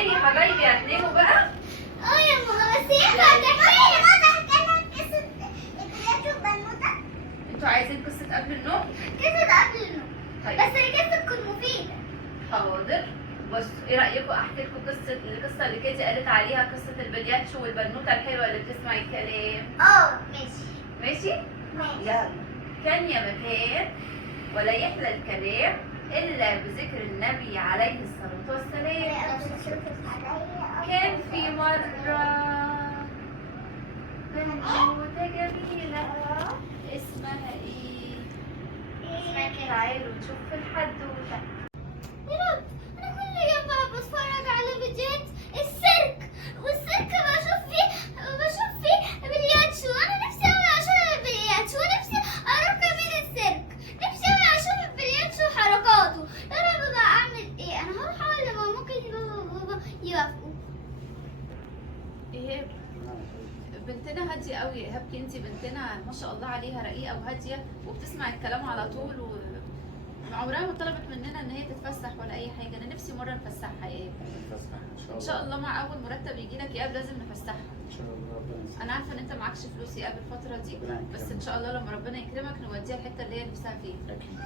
ايه يا حبايبي هتناموا بقى؟ يا ماما بس ينفع تحكي لي بقى قصة البلاد والبنوتة؟ انتوا عايزين قصة قبل النوم؟ قصة قبل النوم. طيب بس القصة تكون مفيدة. حاضر. بصوا ايه رأيكم احكي لكم القصة اللي كيتي قالت عليها، قصة البلياتشو والبنوتة الحلوة اللي بتسمع الكلام؟ ماشي. ماشي؟ ماشي. يلا. كان يا مكان ولا يحلى الكلام إلا بذكر النبي عليه الصلاة والسلام. كان في مرة بنوتة جميلة اسمها ايه؟ تعالوا نشوف الحدوتة. يا رب انا كل يوم بقى بتفرج على فيديوهات السيرك، والسيرك بشوف فيه بلياتشو. انا نفسي اوي اشوف البلياتشو، ونفسي اروح كمان السيرك، نفسي اوي اشوف البلياتشو وحركاته. يا رب بقى اعمل ايه؟ انا هروح اقول لماما، ممكن بابا يوافقوا. ايهاب بنتنا هادية قوي. ايهاب كنتي بنتنا ما شاء الله عليها رقيقة وهادية وبتسمع الكلام على طول، عمرها ما طلبت مننا ان هي تتفسح ولا اي حاجه. انا نفسي مره نفسحها يا ايهاب. ان شاء الله مع اول مرتب يجي لك يا ايهاب لازم نفسحها ان شاء الله. ربنا يسعدك. انا عارفه ان انت معكش فلوس يا ايهاب الفتره دي، بس ان شاء الله لما ربنا يكرمك نوديها الحته اللي هي نفسها فيها. اكيد.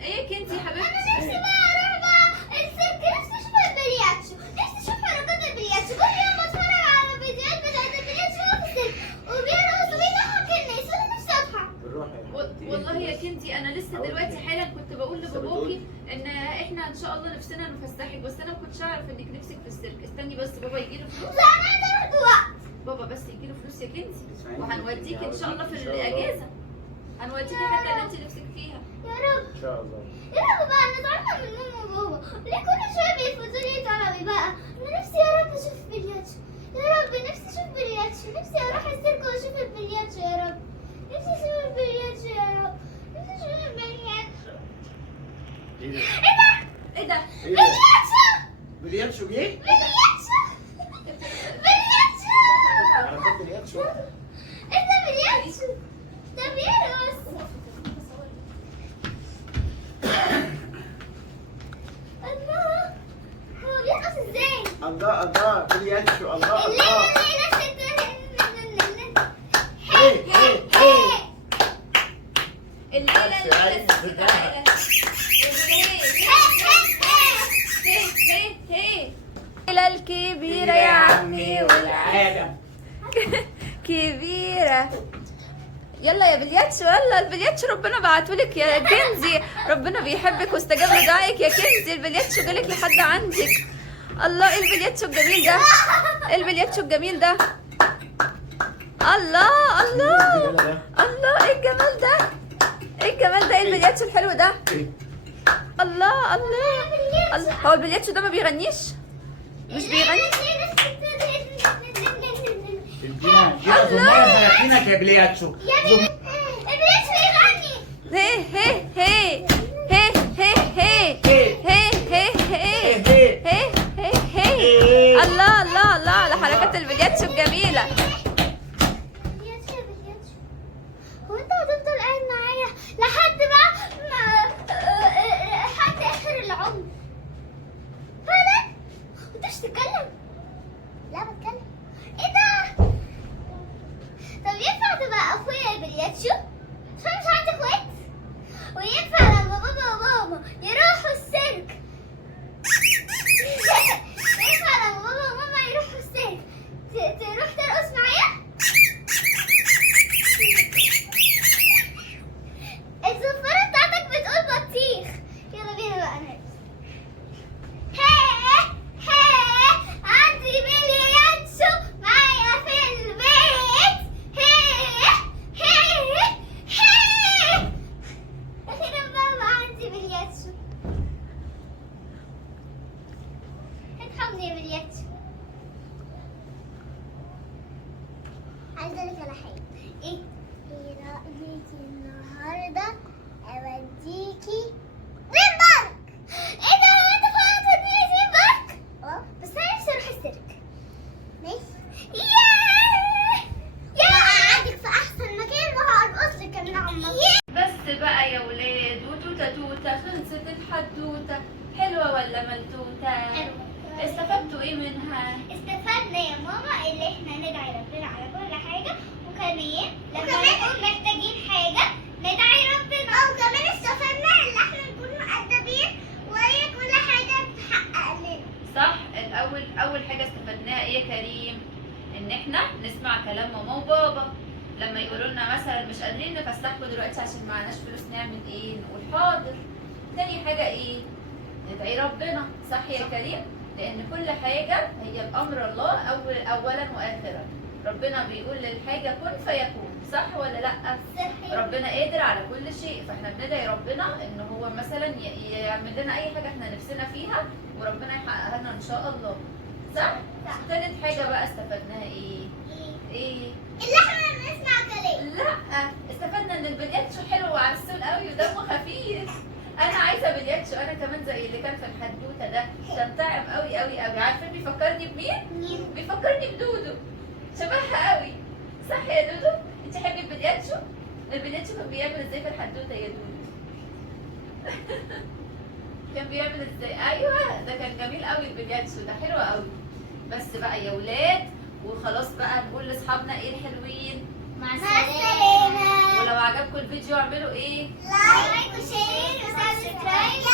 ايه كنتي يا انا حبيبتي؟ نفسي بقى اروح بقى السيرك، نفسي اشوف البلياتشو، نفسي اشوف حركات البلياتشو. كل يوم بتفرج على فيديوهات بتاعت البلياتشو في السيرك وبيرقصوا وبيضحك الناس، وانا نفسي اضحك. بالروح يا حبيبتي. والله يا كنتي انا لسه دلوقتي حالا كنت بقول لباباكي ان احنا ان شاء الله نفسنا نفسحك، بس انا ما كنتش اعرف انك نفسك في السيرك. استني بس بابا يجي له فلوس. لا انا عايزه اروح دلوقتي. بابا بس يجي له فلوس يا كنتي اسمعيني. وهنوديك ان شاء الله في إن شاء الله. الاجازه، هنوديك الحته اللي انت نفسك فيها. يا رب. ان شاء الله. يا رب بقى انا زعلانه من ماما وبابا، ليه كل شويه بيفوتوا لي طلبي بقى؟ انا نفسي يا رب اشوف بلياتشو، يا رب نفسي اشوف بلياتشو، نفسي اروح السيرك واشوف البلياتشو يا رب، نفسي اشوف البلياتشو يا رب، نفسي اشوف البلياتشو. ايه ده؟ ايه ده؟ ايه ده؟ ايه ده؟ بلياتشو! بلياتشو جه؟ بلياتشو! بلياتشو! حركات بلياتشو. ايه ده بلياتشو؟ ده بيرقص. الله، هو بيرقص ازاي؟ الله الله بلياتشو. الله الليلة الله. الليلة هي هي هي. الليله بس يا عيني اللي بتاعها. الليله الكبيره يا عمي والعالم. كبيره. يلا يا بلياتشو، يلا البلياتشو ربنا بعتهولك يا كنزي، ربنا بيحبك واستجاب لدعائك يا كنزي. البلياتشو جالك لحد عندك. الله ايه البلياتشو الجميل ده، ايه البلياتشو الجميل ده. الله الله الله، ايه الجمال ده، ايه الجمال ده، ايه البلياتشو الحلو ده. الله الله الله. هو البلياتشو ده ما بيغنيش؟ مش بيغني؟ ادينا زمارها يدينك يا بلياتشو. البلياتشو يغني. هي هي هي هي هي هي هي هي هي هي هي. الله الله الله على حركات البلياتشو الجميلة. بلياتشو يا بلياتشو، هو انت هتفضل قاعد معايا لحد بقى لحد اخر العمر فعلا؟ مش تتكلم؟ لا بتكلم. ايه ده؟ طب ينفع تبقى اخويا يا بلياتشو؟ عشان مش عندي اخوات؟ وينفع لما بابا وماما يروحوا السيرك ينفع لما بابا وماما يروحوا السيرك تروح ترقص معايا؟ الزفارة بتاعتك بتقول بطيخ. يلا بينا بقى نرقص. عندي بلياتشو معايا في البيت. اخيرا بقى عندي بلياتشو. ارحمني يا بلياتشو. عايزه اقول لك على حاجه. ايه رايك النهارده اوديكي دريم بارك؟ ايه ده، هو انت فعلا توديني دريم بارك؟ بس انا نفسي اروح السيرك. ماشي. يا اقعدك في احسن مكان وهرقص لك كمان عمك. بس بقى يا ولاد، وتوته توته خلصت الحدوته. حلوة ولا ملتوته؟ حلوة. استفدتوا ايه منها؟ استفدنا يا ماما اللي احنا ندعي ربنا على كل حاجة، وكمان لما نكون محتاجين حاجة ندعي ربنا. وكمان استفدنا ان احنا نكون مؤدبين وهي كل حاجة تتحقق لنا. صح. اول حاجه استفدناها ايه يا كريم؟ ان احنا نسمع كلام ماما وبابا لما يقولوا لنا مثلا مش قادرين نفسحكم دلوقتي عشان معناش فلوس، نعمل ايه؟ نقول حاضر. تاني حاجه ايه؟ ندعي ربنا. صح يا كريم؟ لان كل حاجه هي بامر الله اولا واخرا. ربنا بيقول للحاجه كن فيكون. صح ولا لا؟ ربنا قادر على كل شيء، فاحنا بندعي ربنا ان هو مثلا يعمل لنا اي حاجه احنا نفسنا فيها وربنا يحققها لنا ان شاء الله. صح؟ تالت حاجه بقى استفدناها ايه؟ ايه؟ اللي احنا بنسمع كلام. لا، استفدنا ان البلياتشو حلو وعسول قوي ودمه خفيف. انا عايزه بلياتشو انا كمان زي اللي كان في الحدوته ده، كان طعم قوي قوي قوي. عارفين بيفكرني بمين؟ بيفكرني بدودو، شبهها قوي. صح يا دودو؟ انت تحبي البلياتشو؟ البلياتشو كان بيعمل ازاي في الحدوته يا دودو؟ كان بيعمل ازاي؟ ايوه ده كان جميل قوي البلياتشو ده، حلو قوي. بس بقى يا ولاد، وخلاص بقى نقول لاصحابنا ايه الحلوين؟ مع السلامة. ولو عجبكم الفيديو اعملوا ايه؟ لايك وشير وسبسكرايب.